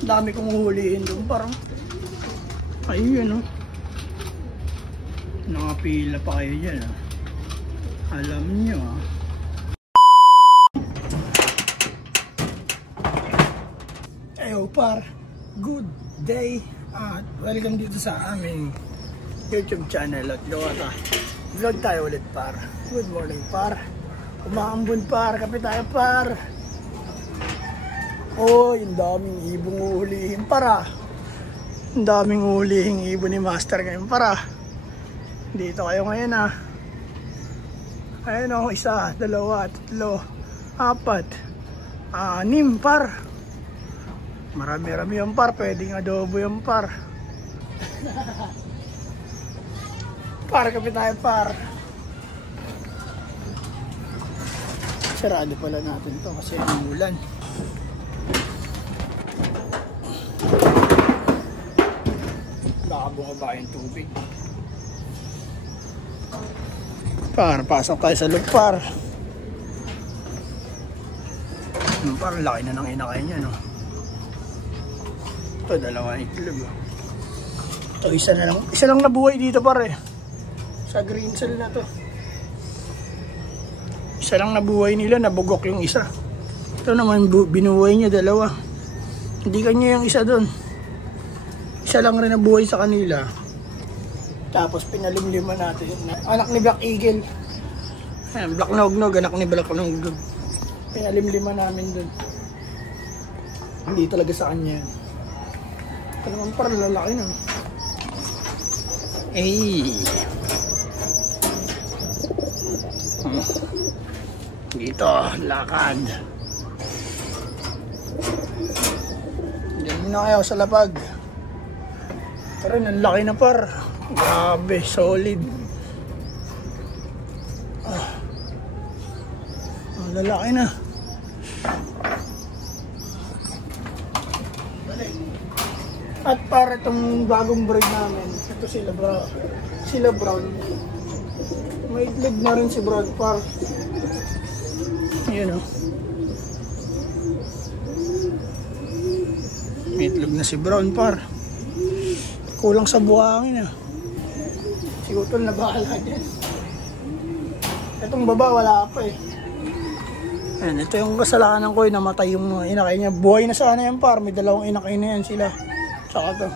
Dami kong huliin doon parang. Ayun, oh. Nakapila pa kayo dyan, ah. Alam nyo, ah. Ayo, par. Good day at welcome dito sa aming YouTube channel at vlog tayo ulit, par. Good morning, par. Umaambon, par. Kape tayo, par. Oh, yung daming ibong uhulihin, para. Ang daming uhulihin ibon ni Master ngayon, para. Dito kayo ngayon, ah. Ayun, oh, 1, 2, 3, 4, 6, par. Marami-rami yung par. Pwedeng adobo yung par. Par, kapit tayo, par. Sarado pala natin to kasi ang ulan. Baka bumaba yung tubig. Par, pasok tayo sa loob, par. Parang laki na ng inakay niya, no? Ito, 2 itlog. Ito, isa lang nabuhay dito, par, eh. Sa green cell na to. Isa lang nabuhay nila, nabugok yung isa. Ito naman, binuhay niya 2. Hindi kanya yung isa doon. Isa lang rin nabuhay sa kanila. Tapos pinalimliman natin. Anak ni Black Eagle. Ayan, Black Nognog, anak ni Black Nognog. Pinalimliman namin doon. Hindi talaga sa kanya. Ito naman parang lalaki na. Ay. Dito, lakad. Diyan na kayo sa lapag. Pero ang laki na, par. Grabe, solid. Ang lalaki na. At para itong bagong breed namin, ito sila brown. May itlog na rin si brown, par. Ayan, oh. May itlog na si brown, par. Kulang sa buhangin, ah. Si Utol na bahala dyan. Itong baba wala pa, eh. Ayan, ito yung kasalanan ko, namatay yung inakay niya. Buhay na sana yan, par. May 2 inakay na yan sila. Tsaka to.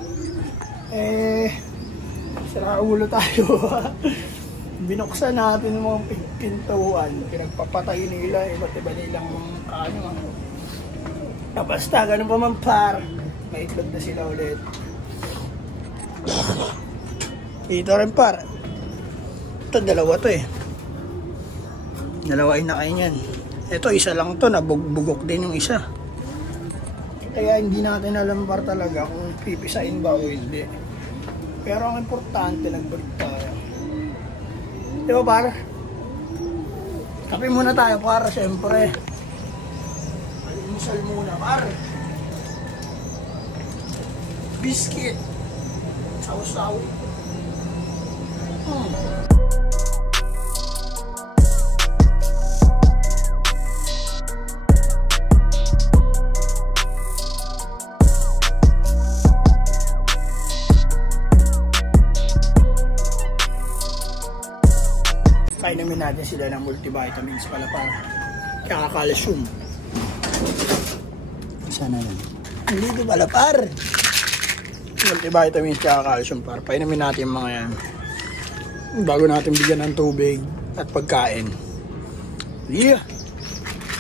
Sira ulo tayo. Binuksan natin yung mga pintuan. Pinagpapatay nila. Iba't iba nilang basta, ganun pa man, par. May itlog na sila ulit. Dito rin, par. Ito, 2 to, eh. 2 inakay niyan. Ito, isa lang to. Nabugok din yung isa. Kaya hindi natin alam, par, talaga kung pipisain ba o hindi. Pero ang importante, nag-breed tayo. Di ba, par? Kape muna tayo, par, siyempre. Alimusal muna, par. Biscuit. Saw-saw. Kainamin natin sila ng multivitamins pala, para kaka-calcium. Sana yan. Hindi ko pala, par. Multivitamins kaka-calcium, par. Painamin natin yung mga yan bago natin bigyan ng tubig at pagkain. Yeah!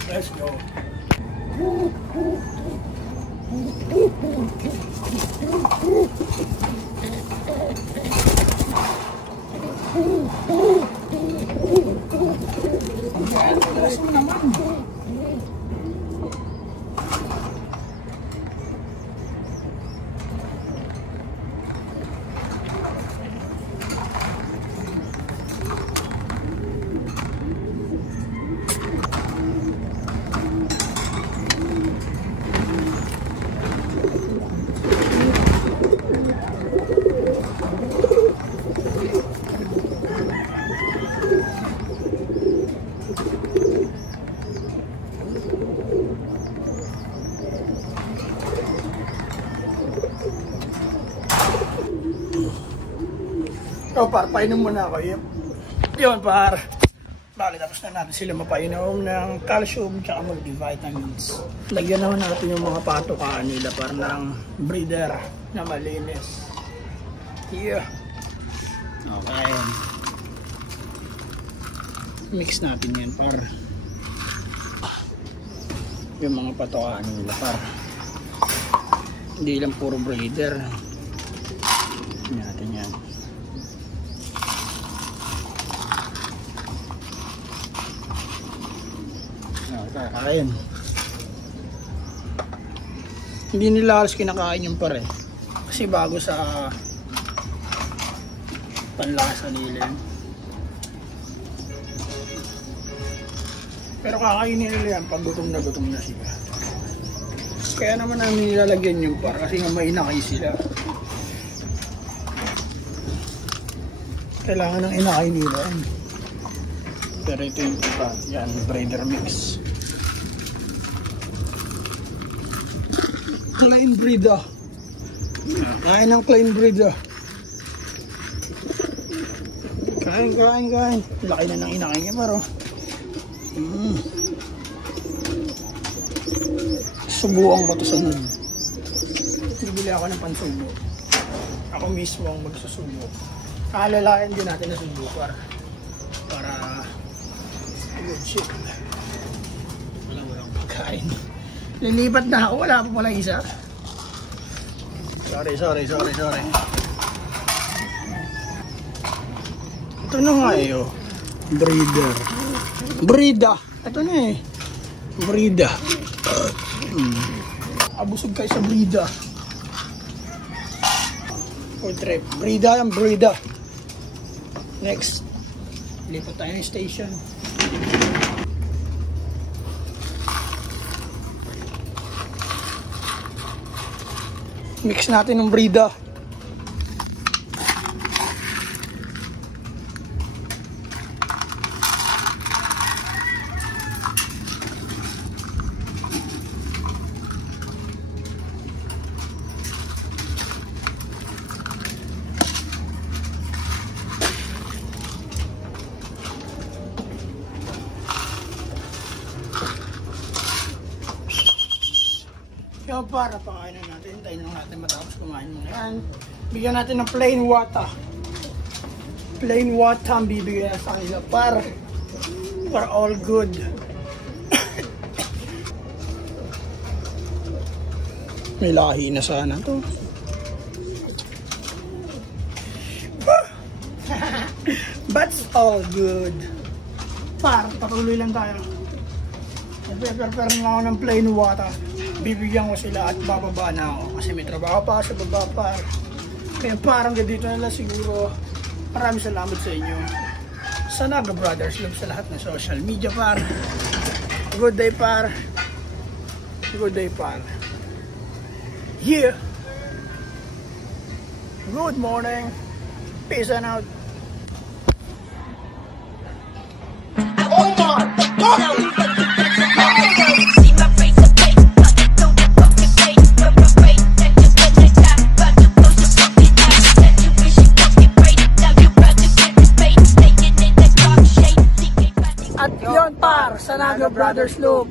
Let's go! O par, painom muna ako. Yun par. Bali, tapos na natin sila mapainom ng calcium tsaka multivitamins. Lagyan naman natin yung mga patukaan nila para ng breeder na malinis. Yeah. Okay. Mix natin yan par. Yung mga patukaan nila par. Hindi lang puro breeder. Natin yan. Kakain. Hindi nila halos kinakain yung pare. Kasi bago sa panlasa nila. Pero kakainin nila yan pag gutom na sila. Kaya naman namin nilalagyan yung par kasi nga may inakay sila. Kailangan ng inakay nila yan. Pero ito yung yan, breeder mix. Klein breeder. Kain ng klein breeder. Kain. Laki na ng inakay niya paro. Subukan ko to sa nun. Bibili ako ng pansubo. Ako mismo ang magsusubo. Kaalalayan din natin na subo para good shit. Walang pagkain. Lilipat na ako, wala pa pala isa. Sorry. Ito na nga eh, breeder. Ito na eh. Breeder. Abusog kayo sa breeder. Food trip. Breeder. Next. Lipat tayo ng station. Mix natin ng breeder. Yung para pakainin natin, hintayin lang natin matapos kumain muna yan. Bigyan natin ng plain water. Plain water ang bibigyan sa kanila para all good. May lahi na sana to. But all good. Patuloy lang tayo. Prepare na ako ng plain water. Bibigyan ko sila at bababa na ako kasi may trabaho pa sa baba par. Kaya parang ganito na lang siguro. Maraming salamat sa inyo. Sa Naga Brothers Love sa lahat ng social media par. Good day par. Yeah. Good morning. Peace and out. Oh my God! At yun par, sa Naga Brothers Loop.